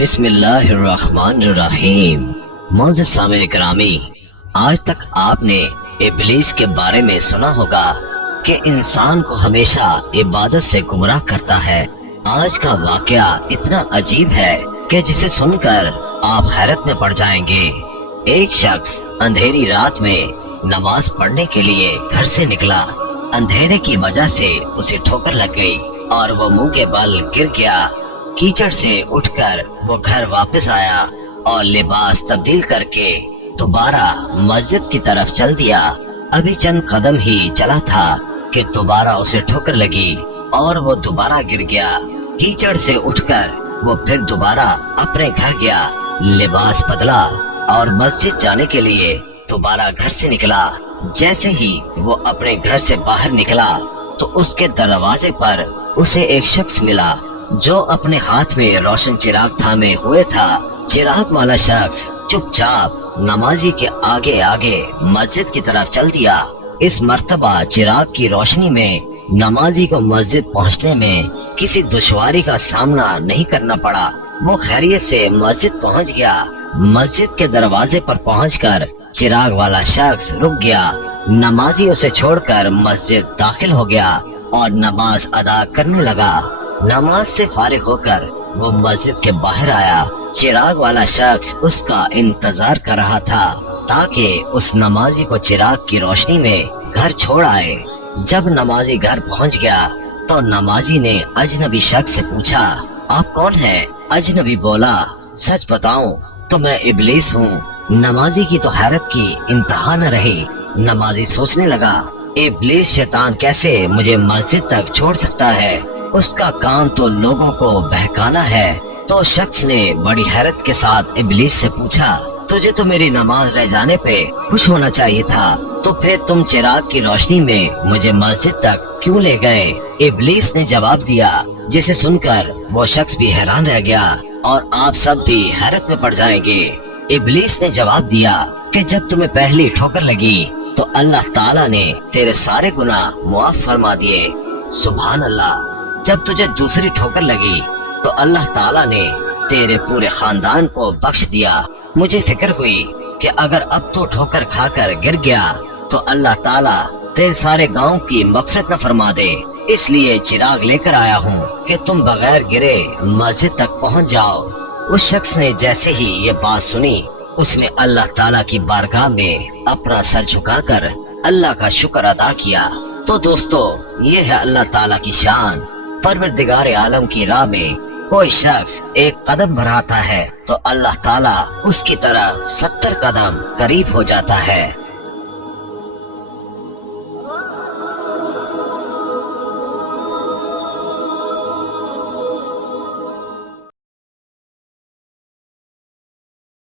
بسم اللہ الرحمن الرحیم۔ معزز سامعین گرامی، آج تک آپ نے ابلیس کے بارے میں سنا ہوگا کہ انسان کو ہمیشہ عبادت سے گمراہ کرتا ہے۔ آج کا واقعہ اتنا عجیب ہے کہ جسے سن کر آپ حیرت میں پڑ جائیں گے۔ ایک شخص اندھیری رات میں نماز پڑھنے کے لیے گھر سے نکلا۔ اندھیرے کی وجہ سے اسے ٹھوکر لگ گئی اور وہ منہ کے بل گر گیا۔ کیچڑ سے اٹھ کر وہ گھر واپس آیا اور لباس تبدیل کر کے دوبارہ مسجد کی طرف چل دیا۔ ابھی چند قدم ہی چلا تھا کہ دوبارہ اسے ٹھوکر لگی اور وہ دوبارہ گر گیا۔ کیچڑ سے اٹھ کر وہ پھر دوبارہ اپنے گھر گیا، لباس بدلا اور مسجد جانے کے لیے دوبارہ گھر سے نکلا۔ جیسے ہی وہ اپنے گھر سے باہر نکلا تو اس کے دروازے پر اسے ایک شخص ملا جو اپنے ہاتھ میں روشن چراغ تھامے ہوئے تھا۔ چراغ والا شخص چپ چاپ نمازی کے آگے آگے مسجد کی طرف چل دیا۔ اس مرتبہ چراغ کی روشنی میں نمازی کو مسجد پہنچنے میں کسی دشواری کا سامنا نہیں کرنا پڑا۔ وہ خیریت سے مسجد پہنچ گیا۔ مسجد کے دروازے پر پہنچ کر چراغ والا شخص رک گیا۔ نمازی اسے چھوڑ کر مسجد داخل ہو گیا اور نماز ادا کرنے لگا۔ نماز سے فارغ ہو کر وہ مسجد کے باہر آیا۔ چراغ والا شخص اس کا انتظار کر رہا تھا تاکہ اس نمازی کو چراغ کی روشنی میں گھر چھوڑ آئے۔ جب نمازی گھر پہنچ گیا تو نمازی نے اجنبی شخص سے پوچھا، آپ کون ہیں؟ اجنبی بولا، سچ بتاؤں تو میں ابلیس ہوں۔ نمازی کی تو حیرت کی انتہا نہ رہی۔ نمازی سوچنے لگا، ابلیس شیطان کیسے مجھے مسجد تک چھوڑ سکتا ہے؟ اس کا کام تو لوگوں کو بہکانا ہے۔ تو شخص نے بڑی حیرت کے ساتھ ابلیس سے پوچھا، تجھے تو میری نماز رہ جانے پہ خوش ہونا چاہیے تھا، تو پھر تم چراغ کی روشنی میں مجھے مسجد تک کیوں لے گئے؟ ابلیس نے جواب دیا، جسے سن کر وہ شخص بھی حیران رہ گیا اور آپ سب بھی حیرت میں پڑ جائیں گے۔ ابلیس نے جواب دیا کہ جب تمہیں پہلی ٹھوکر لگی تو اللہ تعالیٰ نے تیرے سارے گناہ معاف فرما دیے۔ سبحان اللہ۔ جب تجھے دوسری ٹھوکر لگی تو اللہ تعالیٰ نے تیرے پورے خاندان کو بخش دیا۔ مجھے فکر ہوئی کہ اگر اب تو ٹھوکر کھا کر گر گیا تو اللہ تعالیٰ تیرے سارے گاؤں کی مغفرت نہ فرما دے، اس لیے چراغ لے کر آیا ہوں کہ تم بغیر گرے مسجد تک پہنچ جاؤ۔ اس شخص نے جیسے ہی یہ بات سنی اس نے اللہ تعالیٰ کی بارگاہ میں اپنا سر جھکا کر اللہ کا شکر ادا کیا۔ تو دوستو، یہ ہے اللہ تعالیٰ کی شان۔ پروردگار عالم کی راہ میں کوئی شخص ایک قدم بڑھاتا ہے تو اللہ تعالیٰ اس کی طرح 70 قدم قریب ہو جاتا ہے۔